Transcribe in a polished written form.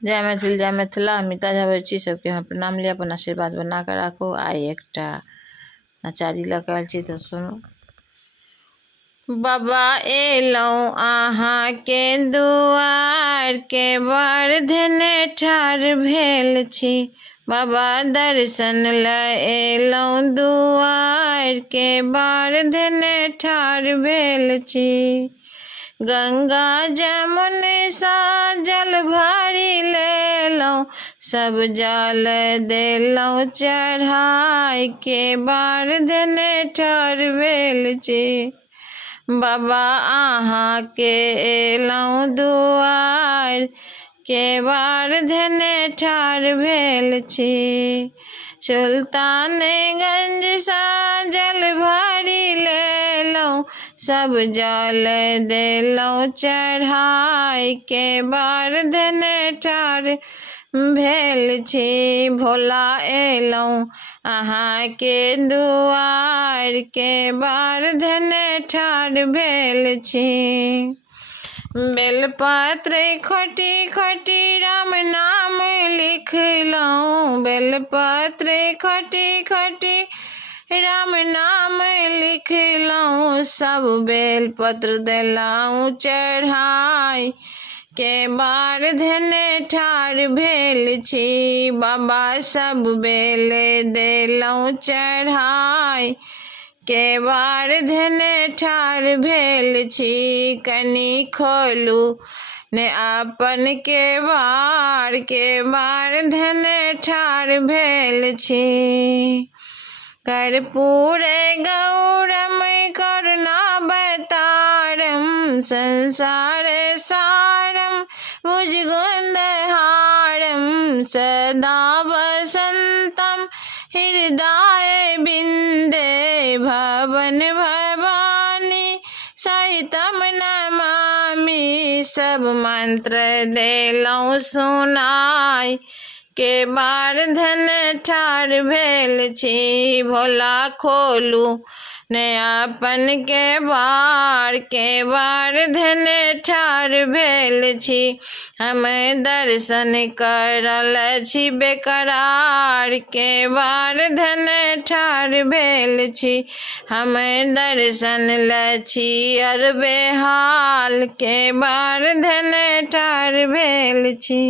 जय मैथिल जय मिथिला। मिता झा छी सबके हम प्रणाम लिया, अपन आशीर्वाद बना कर राखो। आई एकटा नचारी लऽ कऽ आयल छी तऽ सुनू। बाबा एलौं अहाँ के दुआर के बर धेने ठाढ़ भेल छी। बाबा दर्शन लऽ एलौं दुआर के बर धेने ठाढ़ भेल छी। गंगा जमुन सा जल भरि लेलौं, सब जल देलौं चढ़ाई के बार धेने ठाढ़ भेल छी। बाबा अहाँ के एलौं दुआर के बार धेने ठाढ़ भेल छी। सुल्तानगंज सा जल भरि लेलौं, सब जल देलौं चढ़ाई के बार धेने ठाढ़ भेल छी। भोला एलौं अहाँ के दुआर के बार धेने ठाढ़ भेल छी। बेलपत्र खोटी खोटी राम नाम लिखलौं, बेलपत्र खोटी खोटी राम नाम लिखलौं, सब बेलपत्र देलौं चढ़ाई के बार धेने ठाढ़ भेल छी। बाबा सब बेल देलौं चढ़ाई के बार धेने ठाढ़ भेल छी। कनी खोलू ने अपन के बार धेने ठाढ़ भेल छी। कर्पूर गौरम करुणावतारम, संसार सारम भुजगंधहारम, सदा वसंतम हृदय बिंदे, भवन भवानी सहितम नमामि। सब मंत्र देलौं सुनाई के बार धेने ठाढ़ भेल छी। भोला खोलू ने अपन के बार धेने ठाढ़ भेल छी। हम दर्शन करल छी बेकरार के बार धेने ठाढ़ भेल छी। हम दर्शन ल छी अरबे हाल के बार धेने ठाढ़ भेल छी।